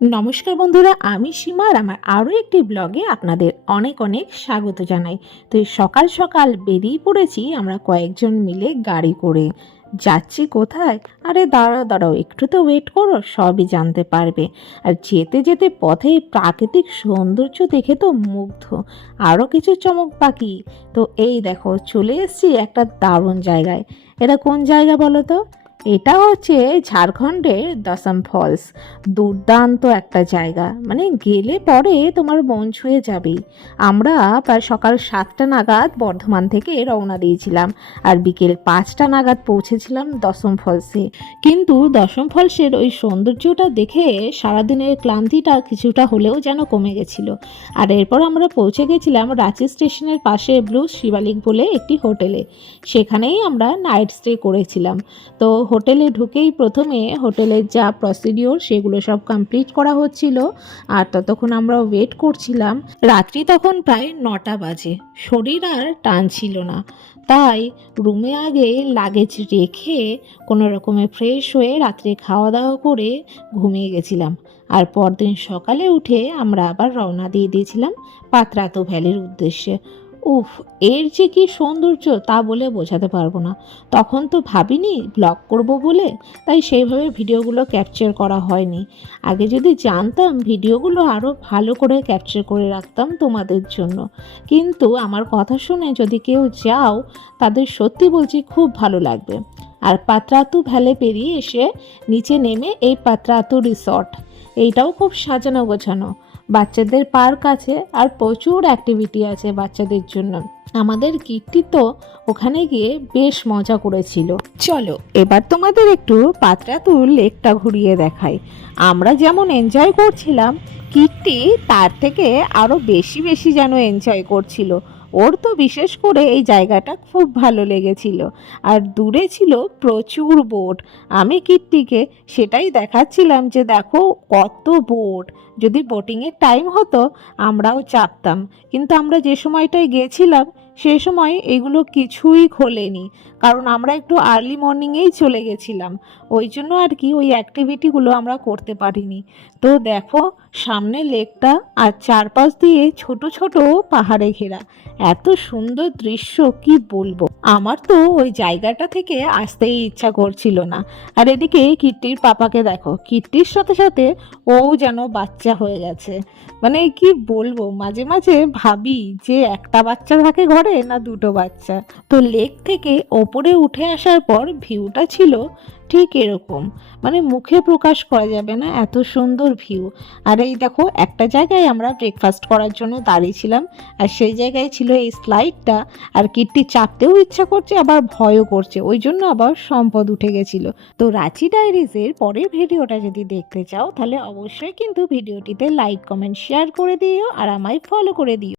নমস্কার বন্ধুরা, আমি সীমা আর আমার আরও একটি ব্লগে আপনাদের অনেক অনেক স্বাগত জানাই। তো সকাল সকাল বেরিয়ে পড়েছি আমরা কয়েকজন মিলে গাড়ি করে। যাচ্ছি কোথায়? আরে দাঁড়াও দাঁড়াও, একটু তো ওয়েট করো, সবই জানতে পারবে। আর যেতে যেতে পথে প্রাকৃতিক সৌন্দর্য দেখে তো মুগ্ধ। আরও কিছু চমক বাকি। তো এই দেখো, চলে এসেছি একটা দারুণ জায়গায়। এটা কোন জায়গা বলো তো? এটা হচ্ছে ঝাড়খণ্ডের দশম ফলস। দুর্দান্ত একটা জায়গা। মানে গেলে পরে তোমার মন ছুঁয়ে যাবেই। আমরা প্রায় সকাল সাতটা নাগাদ বর্ধমান থেকে রওনা দিয়েছিলাম আর বিকেল পাঁচটা নাগাদ পৌঁছেছিলাম দশম ফলসে। কিন্তু দশম ফলসের ওই সৌন্দর্যটা দেখে সারাদিনের ক্লান্তিটা কিছুটা হলেও যেন কমে গেছিল। আর এরপর আমরা পৌঁছে গেছিলাম রাঁচি স্টেশনের পাশে ব্লু শিবালিক বলে একটি হোটেলে। সেখানেই আমরা নাইট স্টে করেছিলাম। তো হোটেলে ঢুকেই প্রথমে হোটেলের যা প্রসিডিওর সেগুলো সব কমপ্লিট করা হচ্ছিল আর ততক্ষণ আমরা ওয়েট করছিলাম। রাত্রি তখন প্রায় নটা বাজে। শরীর আর টান ছিল না। তাই রুমে আগে লাগেজ রেখে কোনো রকমে ফ্রেশ হয়ে রাত্রে খাওয়া দাওয়া করে ঘুমিয়ে গেছিলাম। আর পরদিন সকালে উঠে আমরা আবার রওনা দিয়ে দিয়েছিলাম পাত্রাতো ভ্যালির উদ্দেশ্যে। উফ, এর যে কি সৌন্দর্য তা বলে বোঝাতে পারব না। তখন তো ভাবিনি ব্লগ করব বলে, তাই সেইভাবে ভিডিওগুলো ক্যাপচার করা হয়নি। আগে যদি জানতাম, ভিডিওগুলো আরও ভালো করে ক্যাপচার করে রাখতাম তোমাদের জন্য। কিন্তু আমার কথা শুনে যদি কেউ যাও, তাদের সত্যি বলছি খুব ভালো লাগবে। আর পাত্রাতু ভ্যালে পেরিয়ে এসে নিচে নেমে এই পাত্রাতু রিসর্ট। এইটাও খুব সাজানো গোছানো। বাচ্চাদের পার্ক আছে আর প্রচুর অ্যাক্টিভিটি আছে বাচ্চাদের জন্য। আমাদের কীর্তি তো ওখানে গিয়ে বেশ মজা করেছিল। চলো, এবার তোমাদের একটু পাত্রাতুর লেকটা ঘুরিয়ে দেখাই। আমরা যেমন এনজয় করছিলাম কীর্তি তার থেকে আরও বেশি বেশি যেন এনজয় করছিল। ওর তো বিশেষ করে এই জায়গাটা খুব ভালো লেগেছিল। আর দূরে ছিল প্রচুর বোট। আমি কীর্তিকে সেটাই দেখাচ্ছিলাম যে দেখো কত বোট। যদি বোটিংয়ের টাইম হতো, আমরাও চাপতাম। কিন্তু আমরা যে সময়টায় গেছিলাম সে সময় এগুলো কিছুই খোলেনি। কারণ আমরা একটু আর্লি মর্নিংয়েই চলে গেছিলাম। ওই জন্য আর কি ওই অ্যাক্টিভিটিগুলো আমরা করতে পারিনি। তো দেখো, সামনে লেকটা আর চারপাশ দিয়ে ছোট ছোট পাহাড়ে ঘেরা। এত সুন্দর দৃশ্য, কি বলব? আমার তো ওই জায়গাটা থেকে আসতেই ইচ্ছা করছিল না। আর এদিকে কীর্তির পাপাকে দেখো কীর্তির সাথে সাথে ও যেন বাচ্চা হয়ে গেছে। মানে কি বলব, মাঝে মাঝে ভাবি যে একটা বাচ্চা থাকে ঘরে না দুটো বাচ্চা। তো লেক থেকে ওপরে উঠে আসার পর ভিউটা ছিল ঠিক এরকম। মানে মুখে প্রকাশ করা যাবে না, এত সুন্দর ভিউ আর এই দেখো, একটা জায়গায় আমরা ব্রেকফাস্ট করার জন্য দাঁড়িয়েছিলাম আর সেই জায়গায় ছিল এই স্লাইডটা আর কিটটি চাপতেও ইচ্ছা করছে, আবার ভয়ও করছে। ওই জন্য আবার সম্পদ উঠে গেছিল। তো রাঁচি ডায়েরিজের পরের ভিডিওটা যদি দেখতে চাও, তাহলে অবশ্যই কিন্তু ভিডিওটিতে লাইক কমেন্ট শেয়ার করে দিও, আর আমায় ফলো করে দিও।